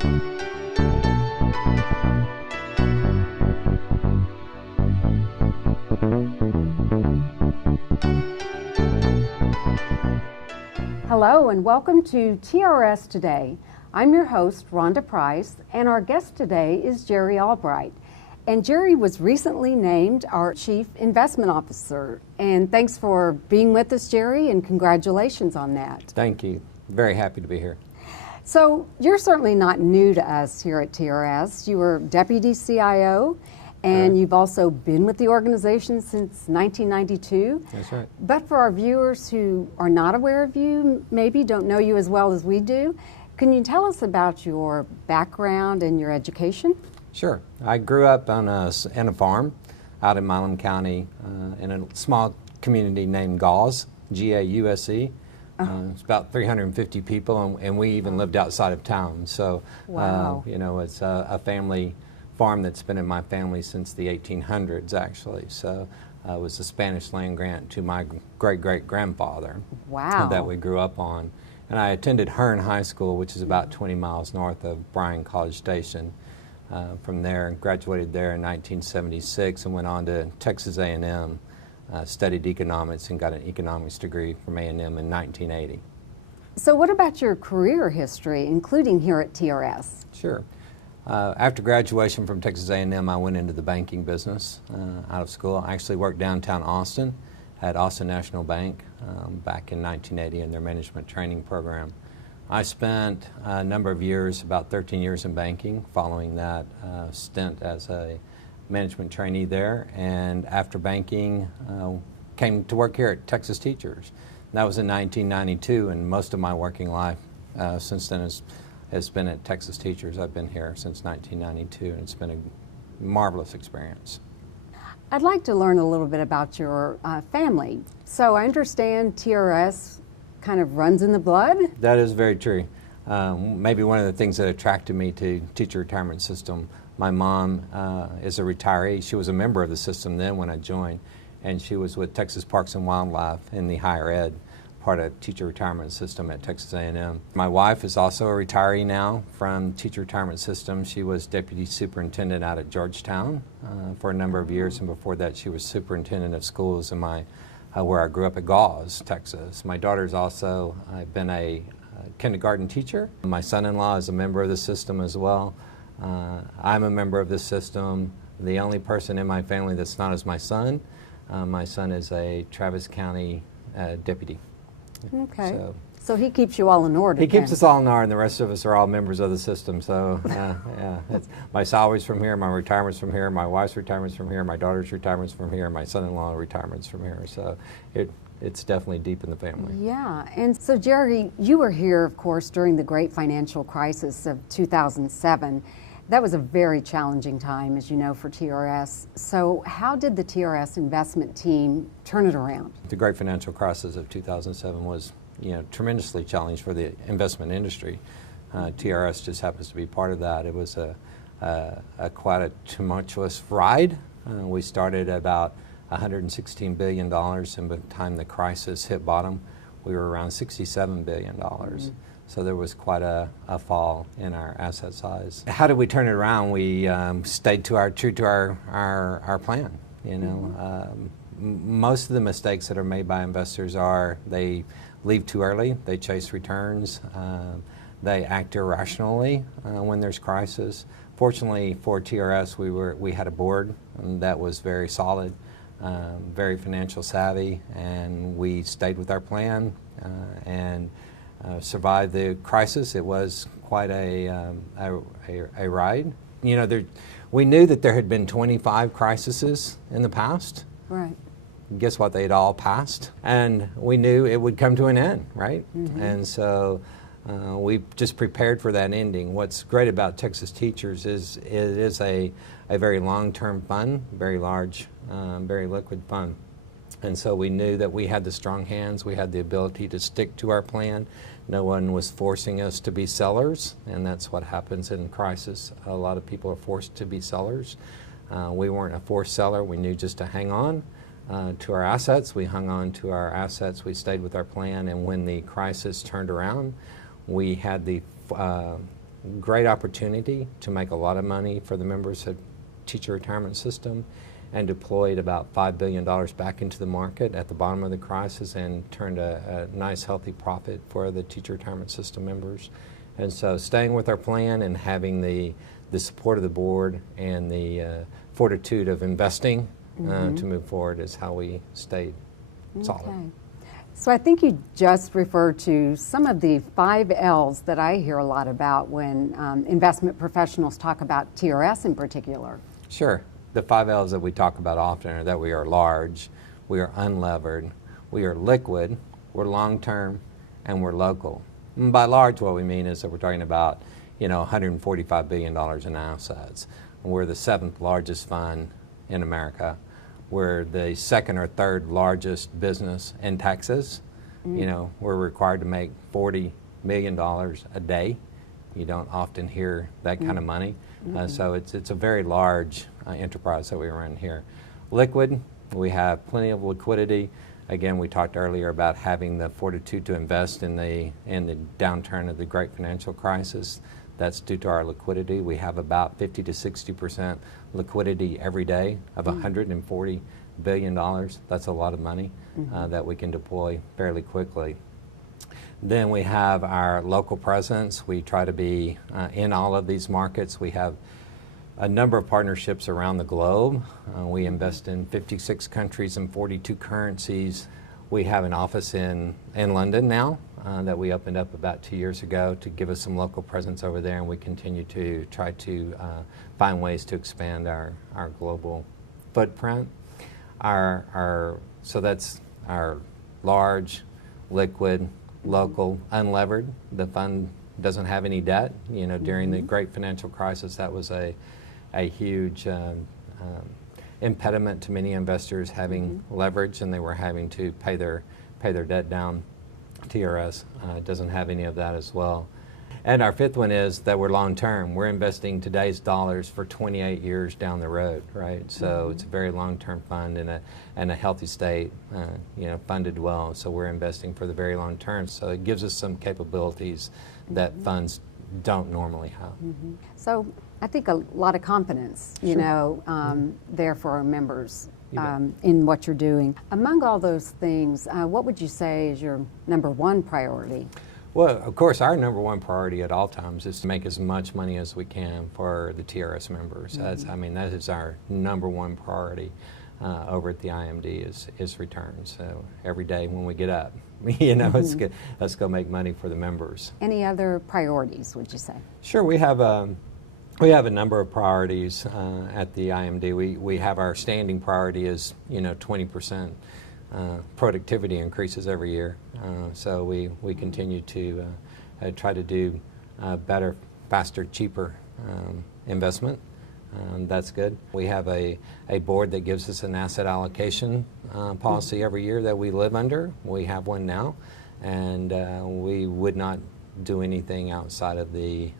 Hello and welcome to TRS Today. I'm your host, Rhonda Price, and our guest today is Jerry Albright. And Jerry was recently named our Chief Investment Officer. And thanks for being with us, Jerry, and congratulations on that. Thank you. Very happy to be here. So you're certainly not new to us here at TRS. You were Deputy CIO, and you've also been with the organization since 1992. That's right. But for our viewers who are not aware of you, maybe don't know you as well as we do, can you tell us about your background and your education? Sure. I grew up on in a farm out in Milam County in a small community named Gause, G-A-U-S-E. It's about 350 people, and we even lived outside of town. So, wow. It's a family farm that's been in my family since the 1800s, actually. So it was a Spanish land grant to my great-great-grandfather. Wow. That we grew up on. And I attended Hearn High School, which is about 20 miles north of Bryan College Station. From there, graduated there in 1976 and went on to Texas A&M. Studied economics and got an economics degree from A&M in 1980. So what about your career history, including here at TRS? Sure. After graduation from Texas A&M, I went into the banking business out of school. I actually worked downtown Austin at Austin National Bank back in 1980 in their management training program. I spent a number of years, about 13 years in banking, following that stint as a management trainee there, and after banking came to work here at Texas Teachers. That was in 1992, and most of my working life since then has been at Texas Teachers. I've been here since 1992, and it's been a marvelous experience. I'd like to learn a little bit about your family. So I understand TRS kind of runs in the blood? That is very true. Maybe one of the things that attracted me to teacher retirement system, my mom is a retiree. She was a member of the system then when I joined, and she was with Texas Parks and Wildlife in the higher ed part of teacher retirement system at Texas A&M. My wife is also a retiree now from teacher retirement system. She was deputy superintendent out at Georgetown for a number of years, and before that she was superintendent of schools in where I grew up at Gause, Texas. My daughter's also been a kindergarten teacher. My son-in-law is a member of the system as well. I'm a member of this system. The only person in my family that's not is my son. My son is a Travis County deputy. Okay. So he keeps you all in order. He keeps us all in order, and the rest of us are all members of the system. So yeah, my salary's from here, my retirement's from here, my wife's retirement's from here, my daughter's retirement's from here, my son-in-law retirement's from here. So it's definitely deep in the family. Yeah, and so Jerry, you were here, of course, during the great financial crisis of 2007. That was a very challenging time, as you know, for TRS. So how did the TRS investment team turn it around? The great financial crisis of 2007 was tremendously challenged for the investment industry. TRS just happens to be part of that. It was quite a tumultuous ride. We started at about $116 billion, and by the time the crisis hit bottom, we were around $67 billion. Mm-hmm. So there was quite a fall in our asset size. How did we turn it around? We stayed true to our plan. Most of the mistakes that are made by investors are they leave too early, they chase returns, they act irrationally when there's crisis. Fortunately for TRS, we had a board that was very solid, very financial savvy, and we stayed with our plan and survived the crisis. It was quite a ride. We knew that there had been 25 crises in the past. Right. Guess what? They'd all passed, and we knew it would come to an end, right? Mm-hmm. And so we just prepared for that ending. What's great about Texas Teachers is it is a very long-term fund, very large, very liquid fund. And so we knew that we had the strong hands, we had the ability to stick to our plan. No one was forcing us to be sellers, and that's what happens in crisis. A lot of people are forced to be sellers. We weren't a forced seller. We knew just to hang on to our assets. We hung on to our assets. We stayed with our plan, and when the crisis turned around, we had the great opportunity to make a lot of money for the members of Teacher Retirement System, and deployed about $5 billion back into the market at the bottom of the crisis and turned a nice healthy profit for the Teacher Retirement System members. And so staying with our plan and having the support of the board and the fortitude of investing to move forward is how we stayed solid. Okay. So I think you just referred to some of the 5 L's that I hear a lot about when investment professionals talk about TRS in particular. Sure. The 5 L's that we talk about often are that we are large, we are unlevered, we are liquid, we're long-term, and we're local. And by large, what we mean is that we're talking about, $145 billion in assets. We're the 7th largest fund in America. We're the 2nd or 3rd largest business in Texas. We're required to make $40 million a day. You don't often hear that kind of money. So it's a very large enterprise that we run here. Liquid, we have plenty of liquidity. Again, we talked earlier about having the fortitude to invest in the downturn of the great financial crisis. That's due to our liquidity. We have about 50 to 60% liquidity every day of $140 billion. That's a lot of money that we can deploy fairly quickly. Then we have our local presence. We try to be in all of these markets. We have a number of partnerships around the globe. We invest in 56 countries and 42 currencies. We have an office in London now that we opened up about 2 years ago to give us some local presence over there, and we continue to try to find ways to expand our global footprint. So that's our large, liquid, local, unlevered. The fund doesn't have any debt. During the great financial crisis, that was a huge impediment to many investors having leverage, and they were having to pay their debt down. TRS doesn't have any of that as well. And our 5th one is that we're long-term. We're investing today's dollars for 28 years down the road, right? So it's a very long-term fund in a healthy state, funded well. So we're investing for the very long term. So it gives us some capabilities that funds don't normally have. So I think a lot of confidence, there for our members in what you're doing. Among all those things, what would you say is your #1 priority? Well, of course, our #1 priority at all times is to make as much money as we can for the TRS members. That is our #1 priority over at the IMD is returns. So every day when we get up, let's go make money for the members. Any other priorities, would you say? Sure, we have a number of priorities at the IMD. We have our standing priority is 20% productivity increases every year. So we continue to try to do better, faster, cheaper investment. That's good. We have a board that gives us an asset allocation policy every year that we live under. We have one now, and we would not do anything outside of the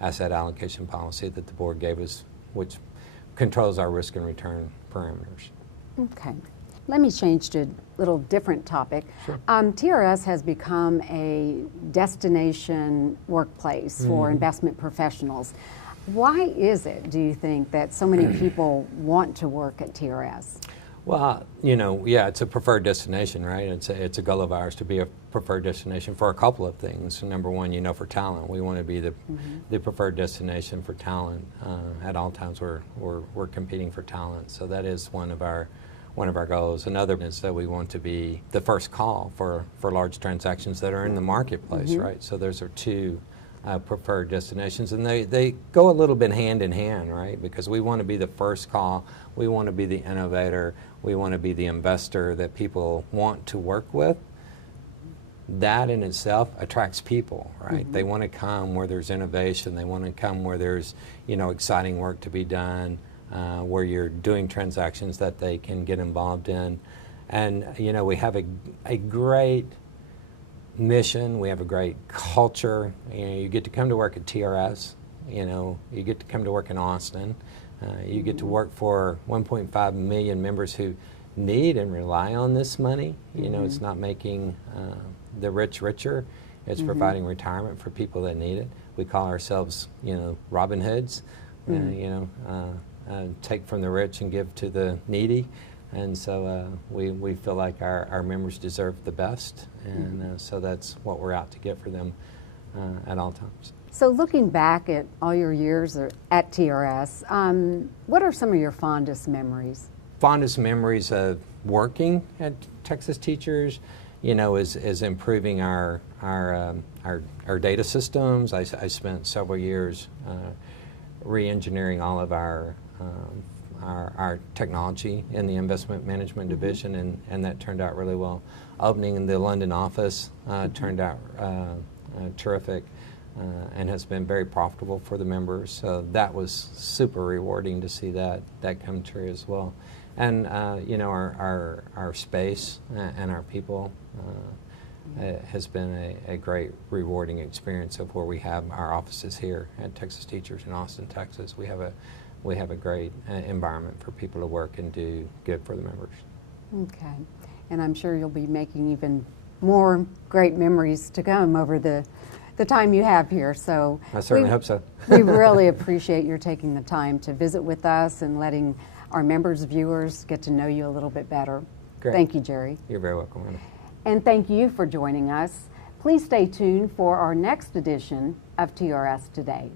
asset allocation policy that the board gave us, which controls our risk and return parameters. Okay. Let me change to a little different topic. Sure. TRS has become a destination workplace for investment professionals. Why is it, do you think, that so many people want to work at TRS? Well, it's a preferred destination, right? It's a goal of ours to be a preferred destination for a couple of things. #1, for talent. We want to be the preferred destination for talent. At all times, we're competing for talent. So that is one of our goals. Another is that we want to be the first call for large transactions that are in the marketplace, right? So those are 2 preferred destinations, and they go a little bit hand in hand, right? Because we want to be the first call, we want to be the innovator, we want to be the investor that people want to work with. That in itself attracts people, right? They want to come where there's innovation, they want to come where there's exciting work to be done, where you're doing transactions that they can get involved in. And we have a great mission, we have a great culture. You get to come to work at TRS, you get to come to work in Austin, you get to work for 1.5 million members who need and rely on this money. It's not making the rich richer, it's providing retirement for people that need it. we call ourselves, Robin Hoods, take from the rich and give to the needy. And so we feel like our members deserve the best, and so that's what we're out to get for them at all times. So looking back at all your years at TRS, what are some of your fondest memories? Fondest memories of working at Texas Teachers, is improving our data systems. I spent several years re-engineering all of our technology in the investment management division, and that turned out really well. Opening the London office turned out terrific and has been very profitable for the members. So that was super rewarding to see that come true as well. And our space and our people has been a great rewarding experience of where we have our offices here at Texas Teachers in Austin, Texas. We have a great environment for people to work and do good for the members. Okay. And I'm sure you'll be making even more great memories to come over the time you have here. So I certainly hope so. We really appreciate your taking the time to visit with us and letting our members, viewers, get to know you a little bit better. Great. Thank you, Jerry. You're very welcome, Rhonda. And thank you for joining us. Please stay tuned for our next edition of TRS Today.